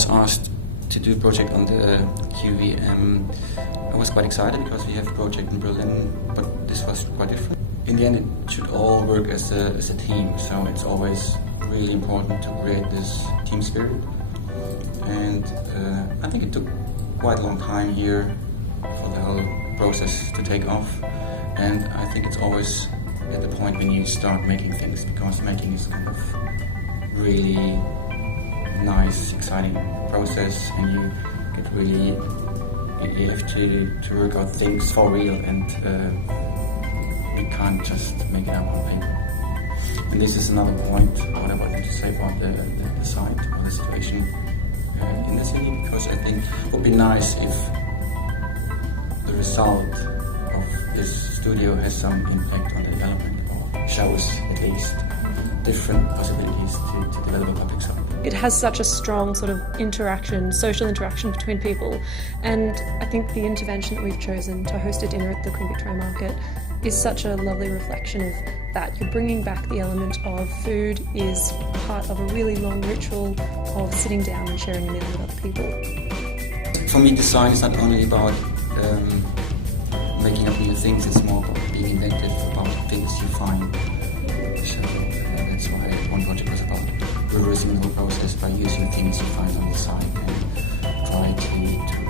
was asked to do a project on the QVM, I was quite excited because we have a project in Berlin, but this was quite different. In the end, it should all work as a team, so it's always really important to create this team spirit. And I think it took quite a long time here for the whole process to take off. And I think it's always at the point when you start making things, because making is kind of really nice, exciting process, and you get really, you have to work out things for real, and you can't just make it up on paper. And this is another point what I wanted to say about the site or the situation in the city, because I think it would be nice if the result of this studio has some impact on the development, or shows at least different possibilities to develop a public site. It has such a strong sort of interaction, social interaction between people, and I think the intervention that we've chosen to host a dinner at the Queen Victoria Market is such a lovely reflection of that. You're bringing back the element of food is part of a really long ritual of sitting down and sharing a meal with other people. For me, design is not only about making up new things, it's more about being inventive about things you find. So that's why one project was about reversing the whole process by using things you find on the site and try to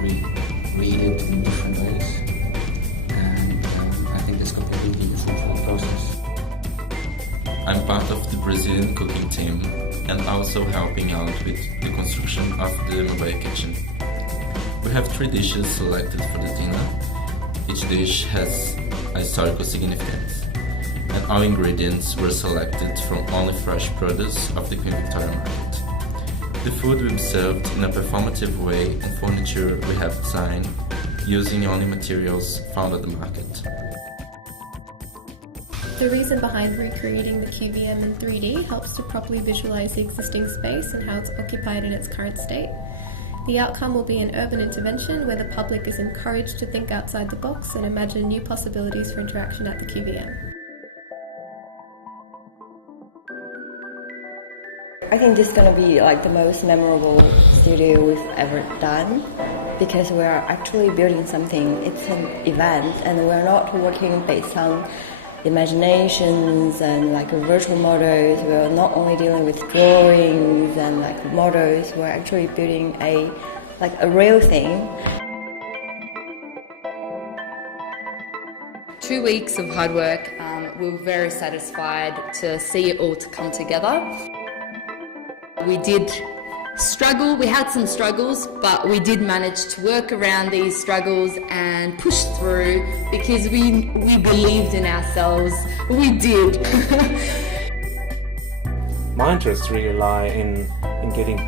read it in different ways. And I think this could be really a fruitful process. I'm part of the Brazilian cooking team and also helping out with the construction of the mobile kitchen. We have 3 dishes selected for the dinner. Each dish has a historical significance, and all ingredients were selected from only fresh produce of the Queen Victoria Market. The food will be served in a performative way, and furniture we have designed using only materials found at the market. The reason behind recreating the QVM in 3D helps to properly visualise the existing space and how it's occupied in its current state. The outcome will be an urban intervention where the public is encouraged to think outside the box and imagine new possibilities for interaction at the QVM. I think this is going to be like the most memorable studio we've ever done, because we are actually building something. It's an event, and we're not working based on imaginations and like virtual models. We're not only dealing with drawings and like models. We're actually building a real thing. 2 weeks of hard work. We were very satisfied to see it all to come together. We did struggle, we had some struggles, but we did manage to work around these struggles and push through because we believed in ourselves. We did. My interests really lie in getting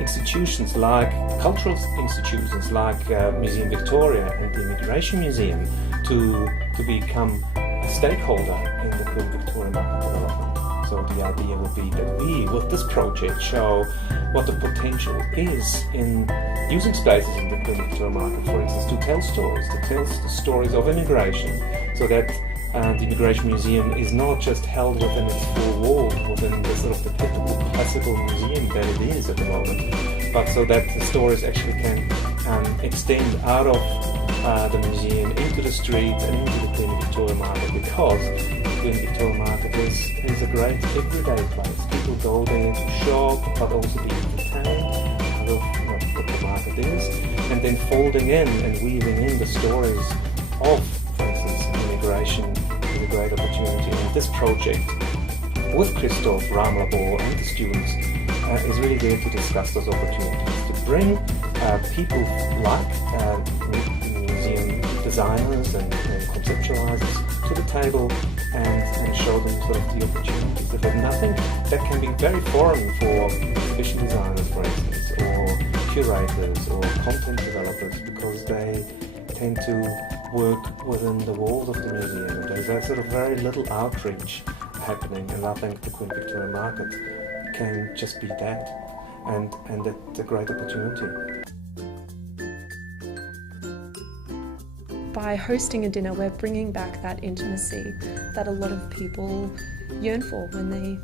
institutions like cultural institutions like Museum Victoria and the Immigration Museum to become a stakeholder in the Queen Victoria Market development. So the idea would be that we, with this project, show what the potential is in using spaces in the Queen Victoria Market, for instance, to tell the stories of immigration, so that the Immigration Museum is not just held within its four walls, within the sort of the typical classical museum that it is at the moment, but so that the stories actually can extend out of the museum into the street and into the Queen Victoria Market, because the Queen Victoria Market is a great everyday place. People go there to shop, but also be entertained out of what the market is, and then folding in and weaving in the stories of, for instance, immigration is a great opportunity. And this project with Christoph, Ramlabo and the students is really there to discuss those opportunities, to bring people like museum designers and conceptualizers to the table and show them sort of the opportunities. If there's nothing that can be very foreign for exhibition designers, for instance, or curators or content developers, because they tend to work within the walls of the museum. There's a sort of very little outreach happening, and I think the Queen Victoria Market can just be that, and that's a great opportunity. By hosting a dinner, we're bringing back that intimacy that a lot of people yearn for when they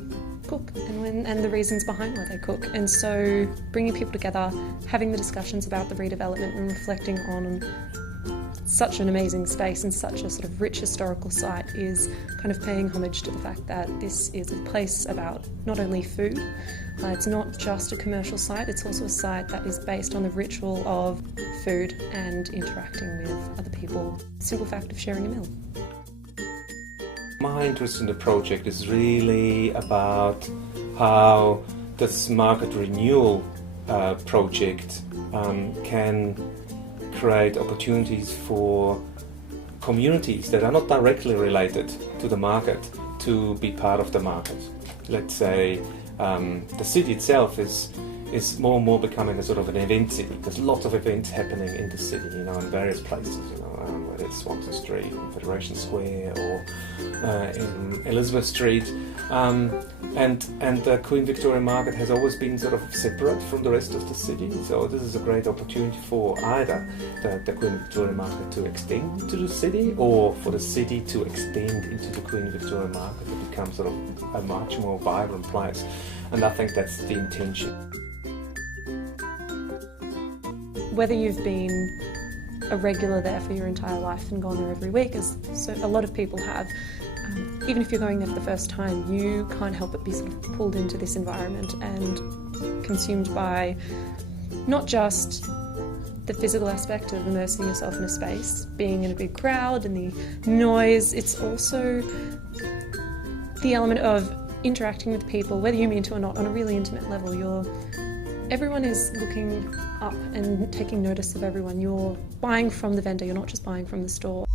cook and the reasons behind why they cook. And so bringing people together, having the discussions about the redevelopment and reflecting on such an amazing space and such a sort of rich historical site is kind of paying homage to the fact that this is a place about not only food, it's not just a commercial site, it's also a site that is based on the ritual of food and interacting with other people. The simple fact of sharing a meal. My interest in the project is really about how this market renewal project can create opportunities for communities that are not directly related to the market to be part of the market. Let's say the city itself is more and more becoming a sort of an event city. There's lots of events happening in the city, in various places, whether it's Swanson Street, Federation Square, or in Elizabeth Street. And the Queen Victoria Market has always been sort of separate from the rest of the city, so this is a great opportunity for either the Queen Victoria Market to extend into the city, or for the city to extend into the Queen Victoria Market to become sort of a much more vibrant place. And I think that's the intention. Whether you've been a regular there for your entire life and gone there every week, as so a lot of people have, even if you're going there for the first time, you can't help but be sort of pulled into this environment and consumed by not just the physical aspect of immersing yourself in a space, being in a big crowd and the noise, it's also the element of interacting with people, whether you mean to or not, on a really intimate level. Everyone is looking up and taking notice of everyone. You're buying from the vendor, you're not just buying from the store.